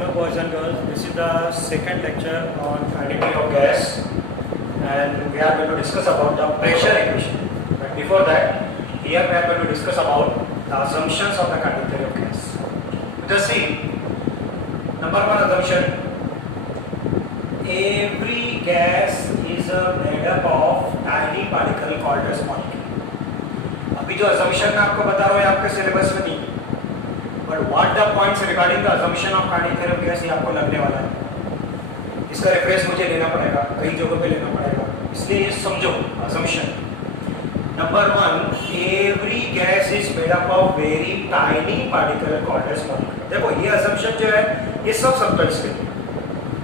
Hello boys and girls, this is the second lecture on quantity of gas and we are going to discuss about the pressure equation. But before that, here we are going to discuss about the assumptions of the quantity of gas. Just see, number one assumption, every gas is made up of tiny particle called as molecule. अभी जो assumption मैं आपको बता रहा हूँ आपके syllabus में नहीं, but what the points regarding the assumption of cardiac theorem gas ये आपको लगने वाला है। इसका रेफरेंस मुझे लेना पड़ेगा, कई जगहों पे लेना पड़ेगा, इसलिए ये समझो assumption. Number one, every gas is made up of very tiny particle called as molecule. देखो ये अजम्पशन जो है ये सब सब्सटेंस के लिए,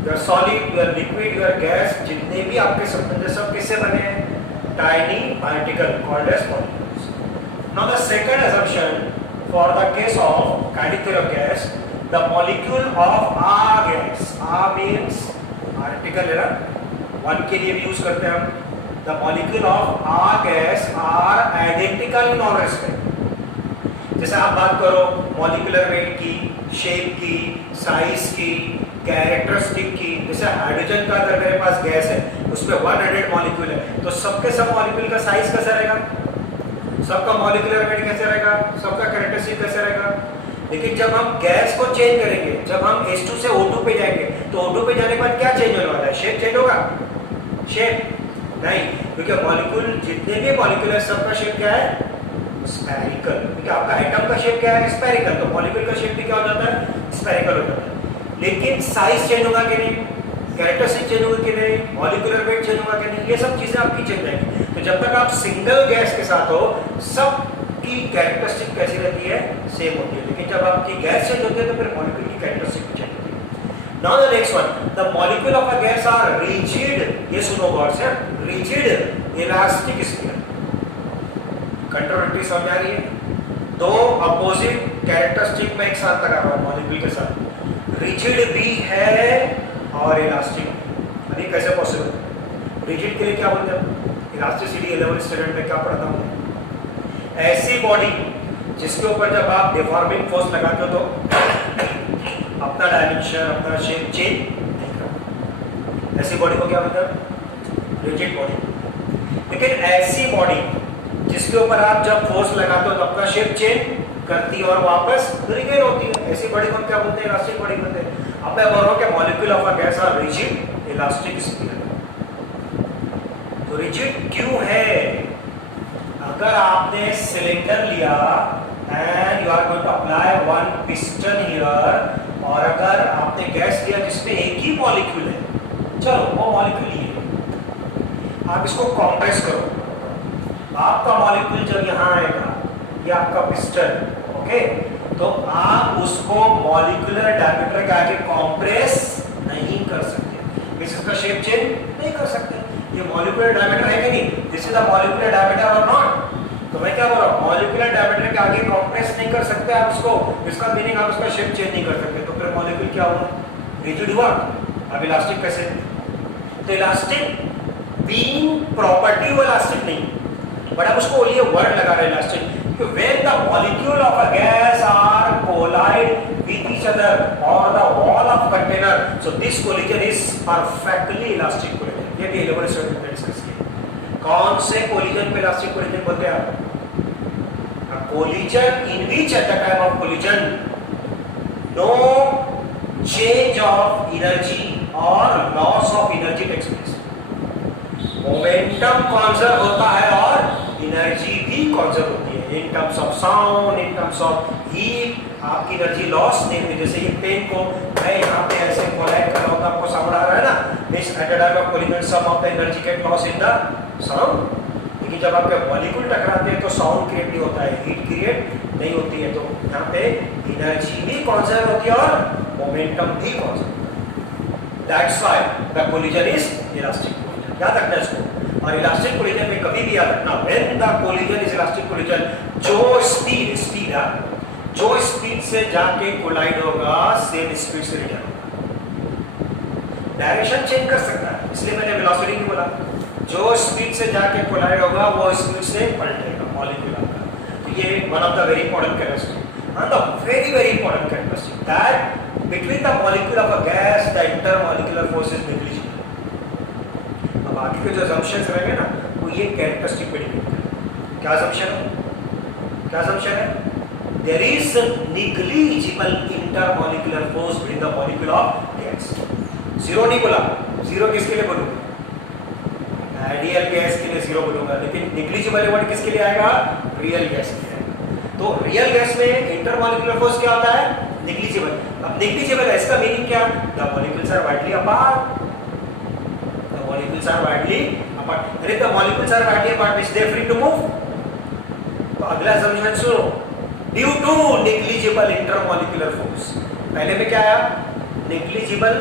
your solid, your liquid, your gas, जितने भी आपके सब्सटेंस सब किससे बने हैं? Tiny particle called as molecules. Now the second assumption, for the case of kinetic theory of gas, the molecule of R gas, R means article है ना, one के लिए भी यूज करते हैं हम, the molecule of R gas are identical in all respect। जैसे आप बात करो मॉलिक्यूलर वेट की, शेप की, साइज की, कैरेक्टरिस्टिक की, जैसे हाइड्रोजन का अगर मेरे पास गैस है उसमें 100 मॉलिक्यूल है, तो सबके सब मॉलिक्यूल का साइज कैसा रहेगा, सबका मॉलिक्यूलर वेट कैसे रहेगा, सबका कैरेक्टरिस्टिक कैसे रहेगा। लेकिन जब हम गैस को चेंज करेंगे, जब हम H2 से O2 पे जाएंगे, तो O2 पे जाने के बाद क्या चेंज होने वाला है? शेप चेंज होगा? शेप नहीं, क्योंकि मॉलिक्यूल जितने भी मॉलिक्यूल है सबका शेप क्या है? स्फेरिकल। क्योंकि आपका एटम का शेप क्या है? स्फेरिकल, तो मॉलिक्यूल का शेप भी क्या हो जाता है? स्फेरिकल हो जाता है। लेकिन साइज चेंज होगा कि नहीं, कैरेक्टरिस्टिक चेंज होगा कि नहीं, मॉलिक्यूलर वेट चेंज होगा कि नहीं, ये सब चीजें आपकी चेंज जाएंगी। तो जब तक आप सिंगल गैस के साथ हो, सबकी कैरेक्टरिस्टिक कैसी रहती है? सेम होती है। लेकिन जब आपकी गैस चेंज होती है तो फिर मॉलिक्यूल की कैरेक्टरिस्टिक भी चेंज होती है। Now the next one, the molecule of a gas are rigid, ये सुनो गौर से, रिजिड इलास्टिक स्फीयर। कंट्रोवर्टी समझ आ रही है? दो अपोजिट कैरेक्टरिस्टिक में एक साथ लगा रहा हूं मॉलिक्यूल के साथ, रिजिड भी है और इलास्टिक। अभी कैसे पॉसिबल? रिजिड के लिए क्या बोलते हैं? इलास्टिसिटी 11th स्टैंडर्ड में क्या पढ़ा था हमने? ऐसी बॉडी जिसके ऊपर जब आप डिफॉर्मिंग फोर्स लगाते हो तो अपना डायमेंशन, अपना शेप चेंज नहीं करता, ऐसी बॉडी को क्या बोलते हैं? Rigid body. लेकिन ऐसी बॉडी जिसके ऊपर आप जब फोर्स लगाते हो तो अपना शेप चेंज करती है और वापस रिगेन होती है, ऐसी बॉडी को क्या बोलते हैं? इलास्टिक बॉडी बोलते हैं। अब मैं बोल रहा हूं कि molecule of a gas are rigid elastic sphere. तो रिजिड क्यों है? अगर आपने सिलेंडर लिया and you are going to apply one piston here, और अगर आपने गैस लिया जिसमें एक ही मॉलिक्यूल है, चलो वो मॉलिक्यूल ही है, आप इसको कंप्रेस करो, आपका मॉलिक्यूल जब यहां आएगा, ये आपका पिस्टन, ओके, तो आप उसको मॉलिक्यूलर डायमीटर के आगे कंप्रेस नहीं कर सकते, इसका शेप चेंज नहीं कर सकते। ये मॉलिक्यूलर डायमीटर है कि नहीं? This is the molecular diameter और नॉट? तो मैं क्या बोल रहा हूं? मॉलिक्यूलर डायमीटर के आगे कंप्रेस नहीं कर सकते आप उसको, इसका मीनिंग आप उसका शेप चेंज नहीं कर सकते, तो फिर मॉलिक्यूल क्या हुआ? रिजिड हुआ। अब इलास्टिक कैसे? तो इलास्टिक बीइंग प्रॉपर्टी वो इलास्टिक नहीं, बट आप उसको ये वर्ड लगा रहे हैं elastic, when the molecule of a gas are collide with each other or the wall of container, so this collision is perfectly elastic collision। ये भी 11th स्टैंडर्ड में डिस्कस किया। कौन से कोलिजन पे इलास्टिक कोलिजन बोलते हैं आप? A collision in which at the time of collision no change of energy or loss of energy takes place। Momentum conserve होता है और एनर्जी भी कॉन्जर्व होती है, in terms of sound, in terms of heat, आपकी energy loss नहीं होती। जैसे ये पेन को मैं यहाँ पे ऐसे कोलाइड कर रहा हूँ तो आपको साउंड आ रहा है ना, this at the time of collision some of the energy get loss in the sound. लेकिन जब आपके मॉलिक्यूल टकराते हैं तो साउंड क्रिएट नहीं होता है, हीट क्रिएट नहीं होती है, तो यहाँ पे एनर्जी भी कॉन्जर्व होती है और मोमेंटम भी conserve. That's why the collision is elastic. याद रखना इसको। और इलास्टिक कोलिजन में कभी भी याद रखना, when the collision is elastic collision, जो स्पीड जो स्पीड से जाके कोलाइड होगा सेम स्पीड से रिटर्न होगा। डायरेक्शन चेंज कर सकता है, इसलिए मैंने वेलोसिटी नहीं बोला। जो स्पीड से जाके कोलाइड होगा वो स्पीड से पलटेगा मॉलिक्यूल आपका। तो ये one of the very important characteristic, the very very important characteristic that between the molecule of a gas the intermolecular force is negligible. अब आगे के जो assumptions रहेंगे ना वो ये characteristic पे डिपेंड करेंगे. क्या assumption है? क्या assumption है? There is a negligible intermolecular force between the molecule of gas. Zero नहीं बोला. Zero किसके लिए बोलूँगा? Ideal gas के लिए zero बोलूँगा. लेकिन negligible वर्ड किसके लिए आएगा? Real gas के लिए आएगा. तो real gas में intermolecular force क्या होता है? Negligible. अब negligible है इसका meaning क्या? The molecules are widely apart. The molecules are widely apart. अरे the molecules are widely apart means they are free to move. तो अगला assumption सुनो. Due to negligible intermolecular force. पहले में क्या आया? Negligible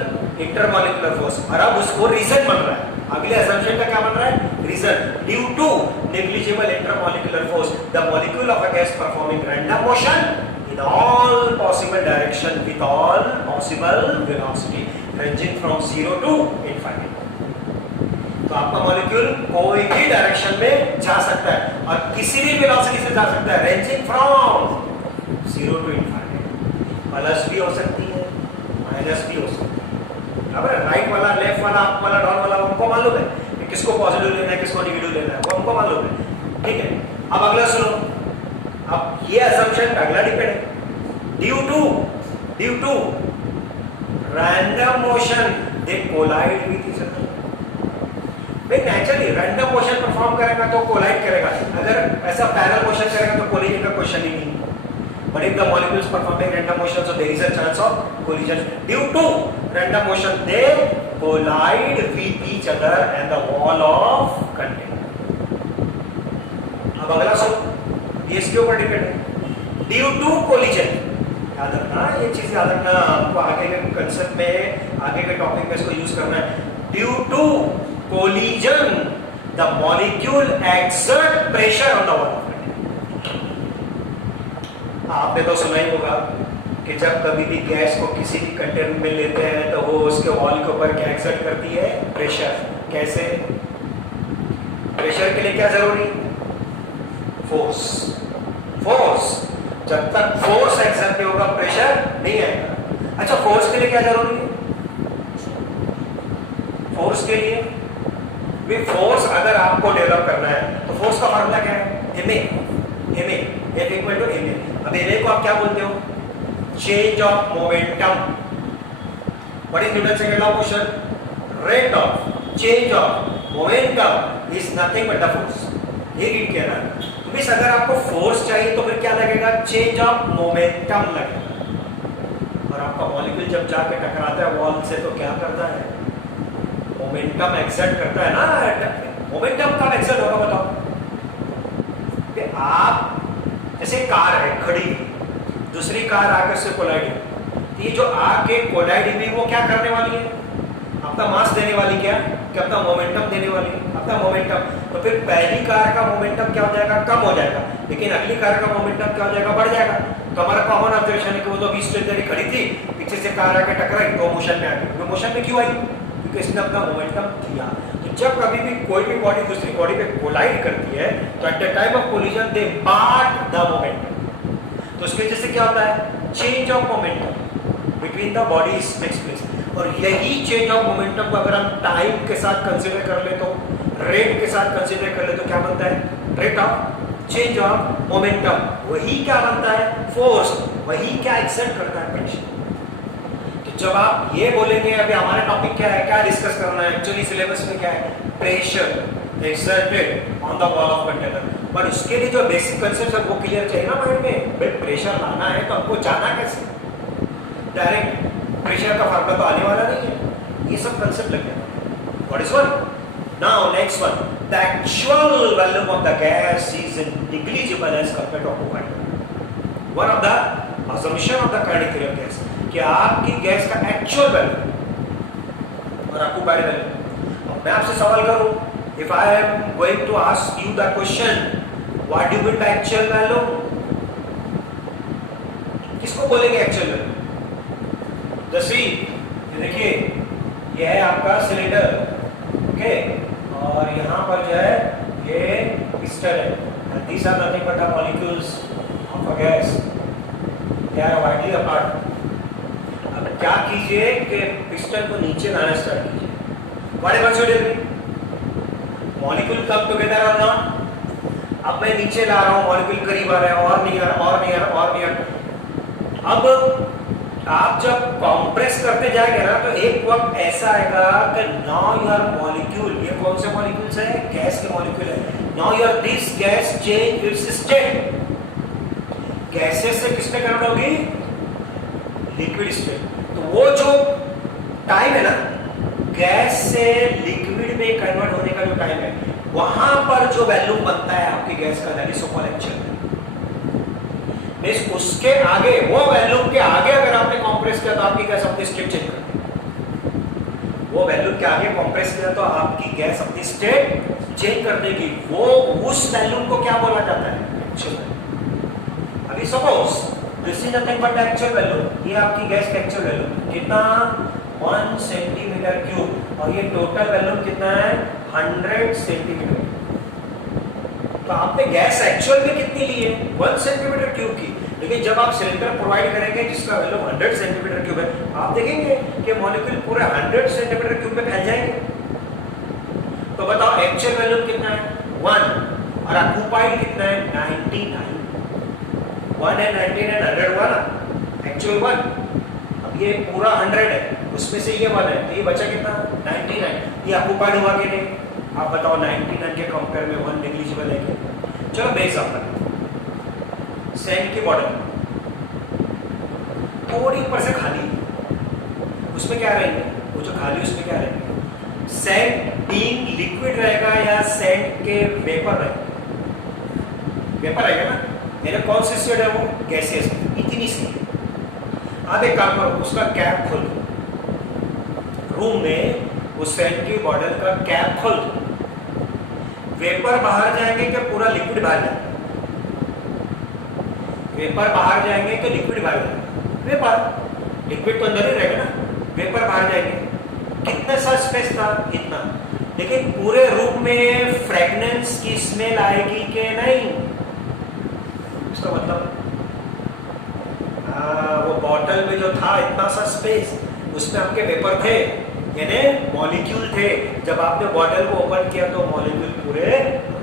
intermolecular force. और अब उसको reason बन रहा है. अगले assumption का क्या बन रहा है? Reason. Due to negligible intermolecular force, the molecule of a gas performing random motion in all possible direction with all possible velocity ranging from 0 to infinity. तो आपका मॉलिक्यूल कोई भी डायरेक्शन में जा सकता है और किसी भी वेलोसिटी से जा सकता है, ranging from 0 to infinite. Plus भी हो सकती है, माइनस भी हो सकती है. अब राइट वाला, लेफ्ट वाला, अप वाला, डाउन वाला हमको मालूम है कि किसको पॉजिटिव लेना है, किसको नेगेटिव लेना है, वो हमको मालूम है. ठीक है. अब अगला सुनो. अब ये असम्पशन अगला डिपेंड है. Due to random motion they collide with each other. भाई नेचुरली रैंडम मोशन परफॉर्म करेगा तो कोलाइड करेगा. अगर ऐसा पैरेलल मोशन करेगा तो कोलिजन का क्वेश्चन ही नहीं. But if the molecules performing random motion, so there is a chance of collision. Due to random motion, they collide with each other and the wall of container. अब अगला सुनो, ये इसके ऊपर डिपेंड है. Due to collision, याद रखना ये चीज, याद रखना आपको आगे के कंसेप्ट में, आगे के टॉपिक में इसको यूज करना है. Due to collision, the molecule exert pressure on the wall. आपने तो सुना ही होगा कि जब कभी भी गैस को किसी भी कंटेनर में लेते हैं तो वो उसके वॉल के ऊपर क्या एक्सर्ट करती है? प्रेशर. कैसे? प्रेशर के लिए क्या जरूरी? फोर्स. फोर्स. जब तक फोर्स एक्सर्ट नहीं होगा प्रेशर नहीं आएगा. अच्छा, फोर्स के लिए क्या जरूरी है? फोर्स के लिए भी, फोर्स अगर आपको डेवलप करना है तो फोर्स का फॉर्मूला क्या है? MA. F equal to ma. अब ma को आप क्या बोलते हो? Change of momentum. What is Newton second law of motion? Rate of change of momentum is nothing but the force. ये रीड किया ना. तो मिस अगर आपको फोर्स चाहिए तो फिर क्या लगेगा? चेंज ऑफ मोमेंटम लगेगा. और आपका मॉलिक्यूल जब जाके टकराता है वॉल से तो क्या करता है? मोमेंटम एक्सर्ट करता है ना. मोमेंटम कब एक्सर्ट होगा बताओ? आप जैसे कार है खड़ी, दूसरी कार आकर से कोलाइड हुई, ये जो आके कोलाइड हुई वो क्या करने वाली है? अपना मास देने वाली, क्या कि अपना मोमेंटम देने वाली, अपना मोमेंटम. तो फिर पहली कार का मोमेंटम क्या हो जाएगा? कम हो जाएगा. लेकिन अगली कार का मोमेंटम क्या हो जाएगा? बढ़ जाएगा. तो हमारा कॉमन ऑब्जर्वेशन है कि वो तो 20 स्ट्रेट खड़ी थी, पीछे से कार आके टकराई तो मोशन में आ गई. तो मोशन में क्यों आई? क्योंकि इसने अपना मोमेंटम दिया. जब कभी भी कोई भी बॉडी दूसरी बॉडी पे कोलाइड करती है तो at the time of collision they impart the momentum. तो उसकी वजह से क्या होता है? Change of momentum between the bodies takes place. और यही चेंज ऑफ मोमेंटम को अगर हम टाइम के साथ कंसीडर कर ले, तो रेट के साथ कंसीडर कर ले, तो क्या बनता है? Rate of change of momentum. वही क्या बनता है? फोर्स. वही क्या एक्सर्ट करता है? प्रेशर. जब आप ये बोलेंगे अभी हमारा टॉपिक क्या है, क्या डिस्कस करना है, एक्चुअली सिलेबस में क्या है? Pressure exerted on the wall of container. पर उसके लिए जो बेसिक कंसेप्ट है वो क्लियर चाहिए ना माइंड में. भाई प्रेशर लाना है तो हमको जाना कैसे? डायरेक्ट प्रेशर का फार्मूला तो आने वाला नहीं है. ये सब कंसेप्ट लग गया. What is one? Now next one, the actual volume of the gas is negligible as compared to occupied. One of the assumption of the kinetic theory of gas कि आपकी गैस का एक्चुअल वैल्यू और occupied value. अब मैं आपसे सवाल करूं, if I am going to ask you the question, what do you mean by actual value? किसको बोलेंगे एक्चुअल वैल्यू? जैसे देखिए ये है आपका सिलेंडर, ओके, और यहाँ पर जो है ये पिस्टन है. These are nothing but the molecules of a gas. They are widely apart. अब क्या कीजिए कि पिस्टन को नीचे लाना स्टार्ट कीजिए. What happens to it? Molecule come together और नॉट. अब मैं नीचे ला रहा हूं, मॉलिक्यूल करीब आ रहा है, और नहीं आ रहा, और नहीं आ रहा, और नहीं आ रहा. अब आप जब कंप्रेस करते जाएंगे ना तो एक वक्त ऐसा आएगा कि नाउ योर मॉलिक्यूल, ये कौन से मॉलिक्यूल्स है? गैस के मॉलिक्यूल है. Now your this gas change it's state. Gases से किसमें कन्वर्ट होगी? Liquid state. तो वो जो टाइम है ना गैस से लिक्विड में कन्वर्ट होने का जो टाइम है, वहां पर जो वैल्यूम बनता है आपकी गैस का, that is so called actual. उसके आगे, वो वैल्यूम के आगे अगर आपने कंप्रेस किया तो आपकी गैस अपनी स्टेट चेंज कर देगी. वो वैल्यूम के आगे कंप्रेस किया तो आपकी गैस अपनी स्टेट चेंज कर देगी. वो उस वैल्यूम को क्या बोला जाता है? एक्चुअल. अभी suppose this is nothing but actual value. ये आपकी गैस का एक्चुअल वैल्यू कितना? 1 सेंटीमीटर क्यूब. और ये टोटल वैल्यूम कितना है? 100 सेंटीमीटर. तो आपने गैस एक्चुअल में कितनी ली है? 1 सेंटीमीटर क्यूब की. लेकिन जब आप सिलेंडर प्रोवाइड करेंगे जिसका वैल्यू 100 सेंटीमीटर क्यूब है, आप देखेंगे कि मॉलिक्यूल पूरे 100 सेंटीमीटर क्यूब में फैल जाएंगे. तो बताओ एक्चुअल वैल्यू कितना है? 1. और ऑक्यूपाइड कितना है? 99. 1 है 99 है 100 हुआ ना, एक्चुअल 1. अब ये पूरा 100 है, उसमें से ये 1 है, तो ये बचा कितना? 99. ये ऑक्यूपाइड हुआ कि नहीं? आप बताओ 99 के कंपेयर में 1 नेग्लिजिबल है क्या? चलो बेस आप सैंड की बॉटल थोड़ी ऊपर से खाली, उसमें क्या रहेंगे? वो जो खाली उसमें क्या रहेंगे? सैंड बीइंग लिक्विड रहेगा या सैंड के वेपर रहेगा? वेपर रहेगा ना. मेरे कॉन्सिस्टेंट है वो गैसेस, इतनी सी. आप एक काम करो, उसका कैप खोल दो. रूम में उस सैंड की बॉटल का कैप खोल दो. वेपर बाहर जाएंगे कि पूरा लिक्विड बाहर जाएगा? वेपर बाहर जाएंगे कि लिक्विड बाहर जाएगा? वेपर. लिक्विड तो अंदर ही रहेगा ना, वेपर बाहर जाएंगे. कितना सा स्पेस था? इतना. लेकिन पूरे रूम में फ्रेगनेंस की स्मेल आएगी कि नहीं? उसका मतलब वो बॉटल में जो था इतना सा स्पेस, उसमें आपके वेपर थे, यानी मॉलिक्यूल थे. जब आपने बॉटल को ओपन किया तो मॉलिक्यूल पूरे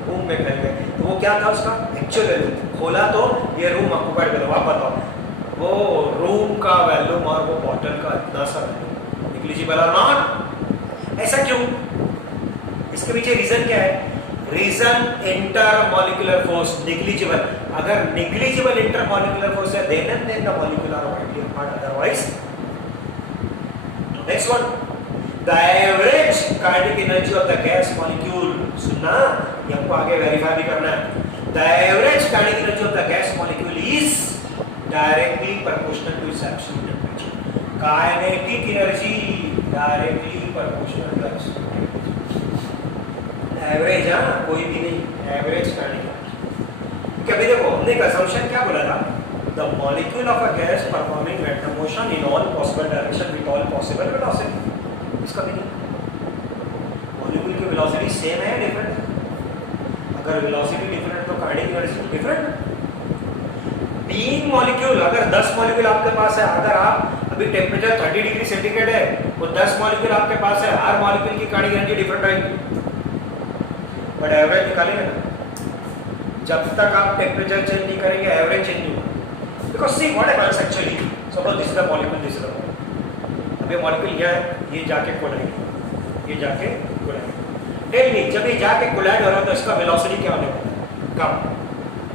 रूम में फैल गए. तो वो क्या था? उसका एक्चुअल वैल्यू. खोला तो ये रूम ऑक्यूपाइड कर. आप बताओ वो रूम का वैल्यूम और वो बॉटल का इतना सा वैल्यू नेग्लिजिबल और नॉट? ऐसा क्यों? इसके पीछे रीजन क्या है? Reason intermolecular force negligible. अगर नेग्लिजिबल इंटरमॉलिक्यूलर फोर्स है then the molecule are widely apart, otherwise. Next one, the average kinetic energy of the gas molecule. सुनना, ये हमको आगे वेरीफाई भी करना है. The average kinetic energy of the gas molecule is directly proportional to its absolute temperature. Kinetic energy directly proportional to absolute average. हाँ, कोई भी नहीं, एवरेज काइनेटिक एनर्जी. कभी देखो, हमने एक असम्पशन क्या बोला था? The molecule of a gas performing random motion in all possible direction with all possible velocity. इसका भी नहीं. मॉलिक्यूल की वेलोसिटी सेम है, डिफरेंट है? अगर वेलोसिटी डिफरेंट तो kinetic energy different. Being molecule, अगर 10 मॉलिक्यूल आपके पास है, अगर आप अभी टेम्परेचर 30 डिग्री सेंटीग्रेड है, वो 10 मॉलिक्यूल आपके पास है, हर मॉलिक्यूल की काइनेटिक एनर्जी डिफरेंट आएगी. बट एवरेज निकालेंगे ना. जब तक आप टेम्परेचर चेंज नहीं करेंगे एवरेज चेंज नहीं होगा. Because see what happens actually, suppose this is the molecule, this is the molecule. अब ये मॉलिक्यूल ये है, ये जाके कोलाइड, ये जाके कोलाइड. टेल मी, जब ये जाके कोलाइड हो रहा है तो इसका वेलोसिटी क्या होने वाला है? कम.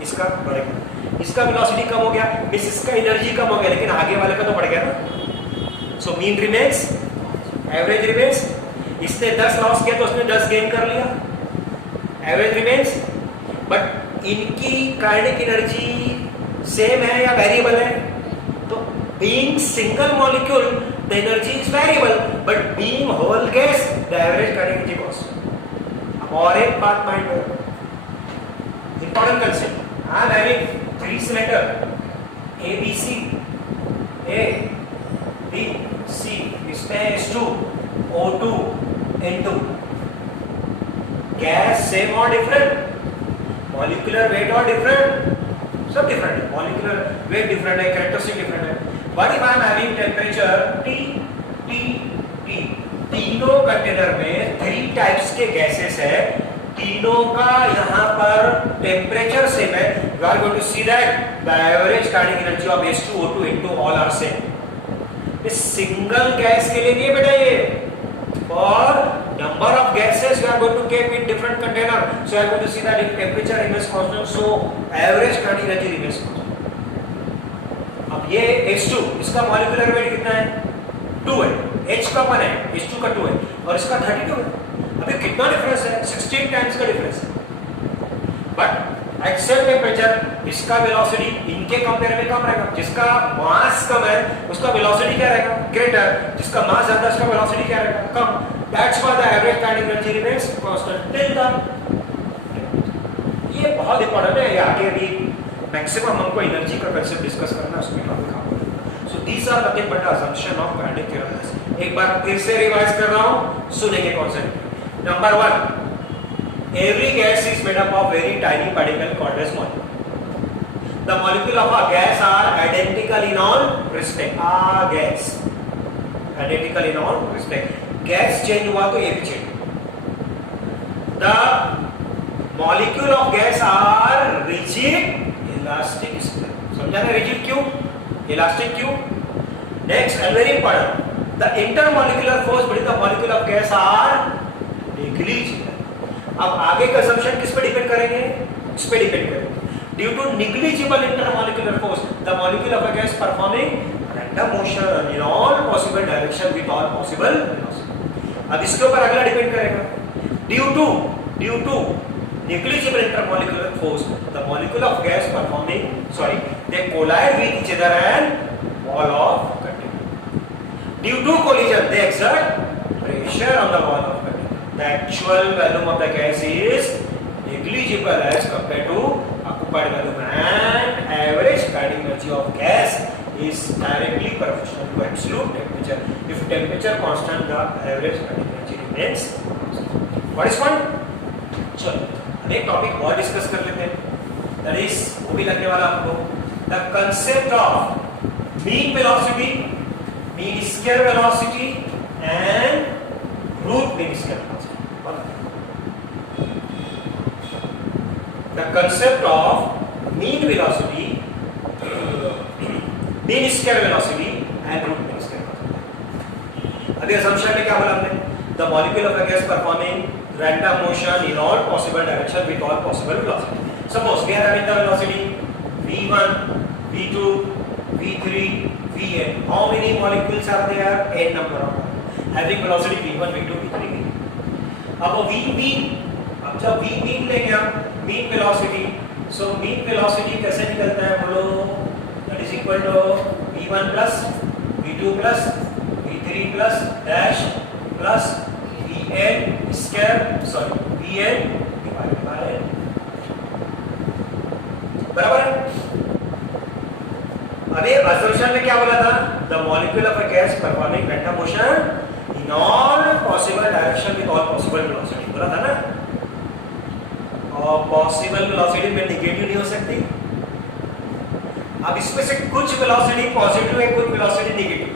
इसका बढ़ेगा. इसका वेलोसिटी कम हो गया, इसका एनर्जी कम हो गया, लेकिन आगे वाले का तो बढ़ गया ना. So mean remains, average remains. इसने 10 लॉस किया तो उसने 10 गेन कर लिया, एवरेज रिमेन्स. बट इनकी काइनेटिक एनर्जी सेम है या वेरिएबल है? तो being single molecule the energy is variable, but being whole gas the average kinetic energy constant. अब और एक बात माइंड में, important concept. I am having 3 cylinder A B C, A B C. इसमें H2 O2 N2. Gas same और different, molecular weight और different, सब different है. मॉलिक्यूलर वेट डिफरेंट है, कैरेक्टरिस्टिक डिफरेंट है. What if I am having temperature T, T, T? तीनों container में 3 types के गैसेस है, तीनों का यहाँ पर टेम्परेचर सेम है. You are going to see that the average kinetic energy of H2O2 into all are same. इस सिंगल गैस के लिए नहीं बेटा ये. For number of gases you are going to keep in different container, so you are going to see that if temperature remains constant, so average kinetic energy remains constant. अब ये H2 इसका molecular weight कितना है? 2 है. H का 1 है, H2 का 2 है और इसका 32 है. अभी कितना डिफरेंस है? 16 टाइम्स का डिफरेंस है. बट एट सेम टेम्परेचर इसका वेलोसिटी इनके कंपेयर में कम रहेगा. जिसका मास कम है उसका वेलोसिटी क्या रहेगा? ग्रेटर. जिसका मास ज्यादा उसका वेलोसिटी क्या रहेगा? कम. That's why the average kinetic energy remains constant till the. ये बहुत इंपॉर्टेंट है. ये आगे भी मैक्सिमम हमको एनर्जी का कंसेप्ट डिस्कस करना है, उसमें टॉपिक आपको. So these are nothing but the assumption of kinetic theorem. एक बार फिर से रिवाइज कर रहा हूं, सुनेंगे concept. Number 1, every gas is made up of very tiny particle called as molecule. The molecule of a gas are identical in all respect. gas identical in all respect. Gas change हुआ तो ये भी change. The molecule of gas are rigid, elastic. समझा ना? rigid क्यों? elastic क्यों? Next and very important, the intermolecular force between the molecule of gas are negligible. अब आगे का assumption किस पे डिपेंड करेंगे? इस पे डिपेंड करेंगे. Due to negligible intermolecular force, the molecule of a gas performing random motion in all possible direction with all possible velocity. अब इसके ऊपर अगला डिपेंड करेगा. Due to negligible intermolecular force, the molecule of gas they collide with each other and wall of container. Due to collision, they exert pressure on the wall of container. The actual volume of the gas is negligible as compared to occupied volume, and average kinetic energy of gas is directly proportional to absolute temperature. If temperature constant, the average kinetic energy remains constant. What is point? चलो अब एक topic और discuss कर लेते हैं. That is वो भी लगने वाला आपको. The concept of mean velocity, mean square velocity, and root mean square velocity. The concept of mean velocity, mean square velocity and root mean square velocity. अभी assumption में क्या बोला हमने? The molecule of a gas performing random motion in all possible direction with all possible velocity. Suppose we are having the velocity v1, v2, v3, vn. How many molecules are there? N number of molecules. Having velocity v1, v2, v3, vn. अब v mean, अब जब v mean लेंगे हम mean velocity, so mean velocity कैसे निकलता है बोलो? That is equal to v1 plus v2 plus v3 plus dash plus vn square, vn divided by n. बराबर है? अभी assumption में क्या बोला था? The molecule of a gas performing random motion in all possible direction with all possible velocity. बोला था ना? और पॉसिबल वेलोसिटी में नेगेटिव नहीं हो सकती. अब इसमें से कुछ वेलोसिटी पॉजिटिव है, कुछ वेलोसिटी नेगेटिव.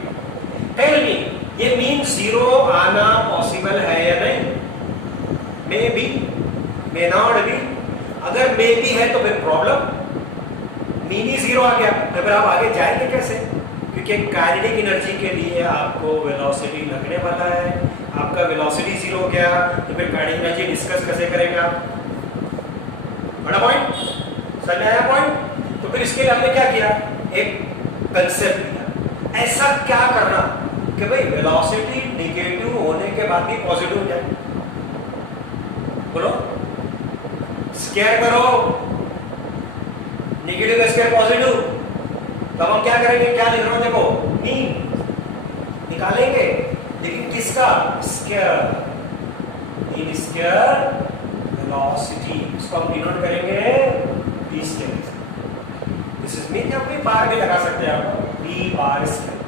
टेल मी, ये मीन जीरो आना पॉसिबल है या नहीं? May be, may not be. अगर मे बी है तो फिर प्रॉब्लम. मीन ही जीरो आ गया तो फिर आप आगे जाएंगे कैसे? क्योंकि काइनेटिक एनर्जी के लिए आपको वेलोसिटी लगने वाला है. आपका वेलोसिटी जीरो हो गया तो फिर काइनेटिक एनर्जी डिस्कस कैसे करेगा? बड़ा पॉइंट समझ में आया? पॉइंट. तो फिर इसके लिए हमने क्या किया? एक कंसेप्ट दिया. ऐसा क्या करना कि भाई वेलोसिटी नेगेटिव होने के बाद भी पॉजिटिव हो जाए. बोलो, स्क्वायर करो नेगेटिव का स्क्वायर पॉजिटिव. तब हम क्या करेंगे? क्या लिख रहा हूं देखो, मीन निकालेंगे, लेकिन किसका? स्क्वायर. मीन स्क्वायर वेलोसिटी, इसको हम डिनोट करेंगे v square. This is mean. आप बार भी लगा सकते हैं आप, v बार स्क्वायर.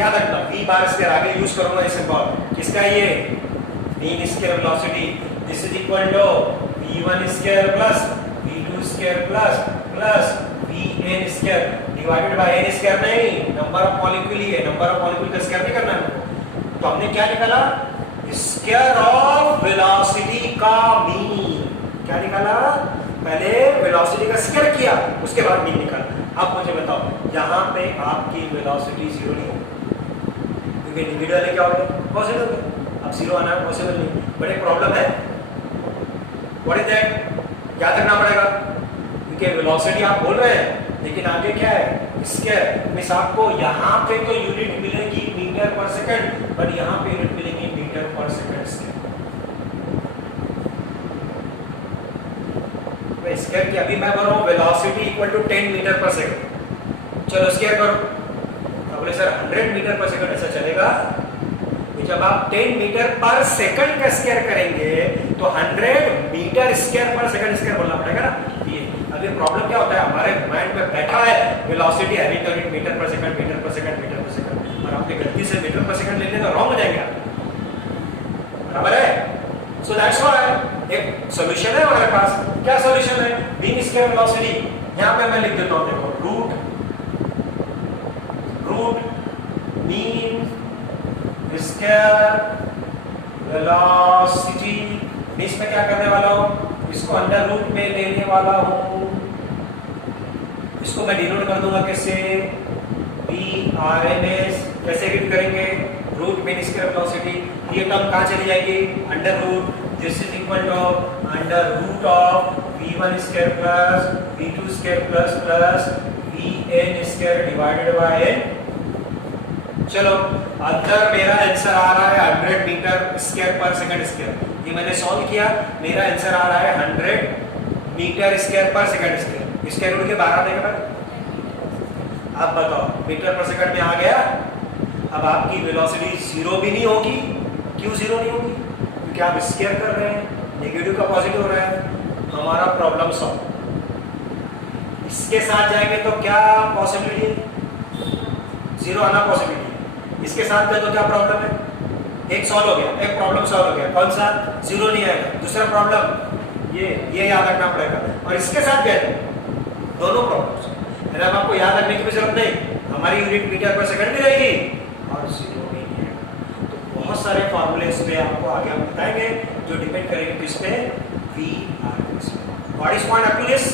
याद रखना v बार स्क्वायर आगे यूज करूंगा इस सिंबल. किसका? ये mean square velocity. This is equal to v1 square plus v2 square plus vn square divided by n square नहीं, नंबर ऑफ मॉलिक्यूल ही है, नंबर ऑफ मॉलिक्यूल का स्क्वायर नहीं करना है हमको। तो हमने क्या निकाला, स्क्वायर ऑफ वेलोसिटी का मीन। क्या निकाला, पहले वेलोसिटी का स्क्वायर किया, उसके बाद मीन निकाला। अब मुझे बताओ, यहाँ पे आपकी वेलोसिटी जीरो नहीं होगी क्योंकि इंडिविजुअल वाले क्या हो गए, पॉजिटिव हो गए। अब जीरो आना पॉसिबल नहीं, बड़े प्रॉब्लम है। व्हाट इज दैट, याद रखना पड़ेगा क्योंकि वेलोसिटी आप बोल रहे हैं लेकिन आगे क्या है, स्क्वायर। मिस आपको यहाँ पे तो यूनिट मिलेगी मीटर पर सेकंड, बट यहाँ पे यूनिट मिलेगी मीटर पर सेकंड स्क्वायर। स्क्वायर की अभी मैं बोल रहा हूँ वेलोसिटी इक्वल टू 10 मीटर पर सेकंड। चलो स्क्वायर करो, अब बोले सर 100 मीटर पर सेकंड ऐसा चलेगा। जब आप 10 मीटर पर सेकंड का स्क्वायर करेंगे तो 100 मीटर स्क्वायर पर सेकंड स्क्वायर बोलना पड़ेगा ना। ये अभी प्रॉब्लम क्या होता है, हमारे माइंड में बैठा है वेलोसिटी है तो मीटर पर सेकंड, मीटर पर सेकंड, मीटर पर सेकंड, और आपने गलती से मीटर पर सेकंड ले लिया तो रॉन्ग हो जाएंगे आप, बराबर है। सो दैट्स व्हाई एक सॉल्यूशन है हमारे पास। क्या सॉल्यूशन है, मीन स्क्वायर वेलोसिटी। यहां पे मैं लिख देता हूं, देखो रूट मीन स्क्वायर वेलोसिटी। इसमें क्या करने वाला हूं, इसको अंडर रूट में लेने वाला हूं, इसको मैं डिनोट कर दूंगा कैसे, VRMS। कैसे गिव करेंगे, रूट मीन स्क्वायर वेलोसिटी। ये टर्म कहां चली जाएगी, under root, this is equal to under root of V1 square plus V2 square plus Vn square divided by n। चलो अंदर मेरा आंसर आ रहा है 100 मीटर स्क्वायर पर सेकंड स्क्वायर। ये मैंने सॉल्व किया, मेरा आंसर आ रहा है 100 मीटर स्क्वायर पर सेकंड स्क्वायर। स्क्वायर रूट के 12 देगा भाई। अब बताओ मीटर पर सेकंड में आ गया। अब आपकी वेलोसिटी जीरो भी नहीं होगी। क्यों जीरो नहीं होगी, क्योंकि आप स्क्वायर कर रहे हैं, नेगेटिव का पॉजिटिव हो रहा है। हमारा प्रॉब्लम सॉल्व। इसके साथ जाएंगे तो क्या पॉसिबिलिटी है, जीरो आना पॉसिबिलिटी। इसके साथ गए तो क्या प्रॉब्लम है, एक सॉल्व हो गया, एक प्रॉब्लम सॉल्व हो गया। कौन सा, जीरो नहीं आएगा। दूसरा प्रॉब्लम ये याद रखना पड़ेगा। और इसके साथ गए दोनों प्रॉब्लम्स, अब आपको याद रखने की भी जरूरत नहीं, हमारी यूनिट मीटर पर सेकंड भी रहेगी और जीरो भी नहीं आएगा। तो बहुत सारे फॉर्मूले इसमें आपको आगे हम बताएंगे जो डिपेंड करेंगे किस पे, VRMS। What is point up to this.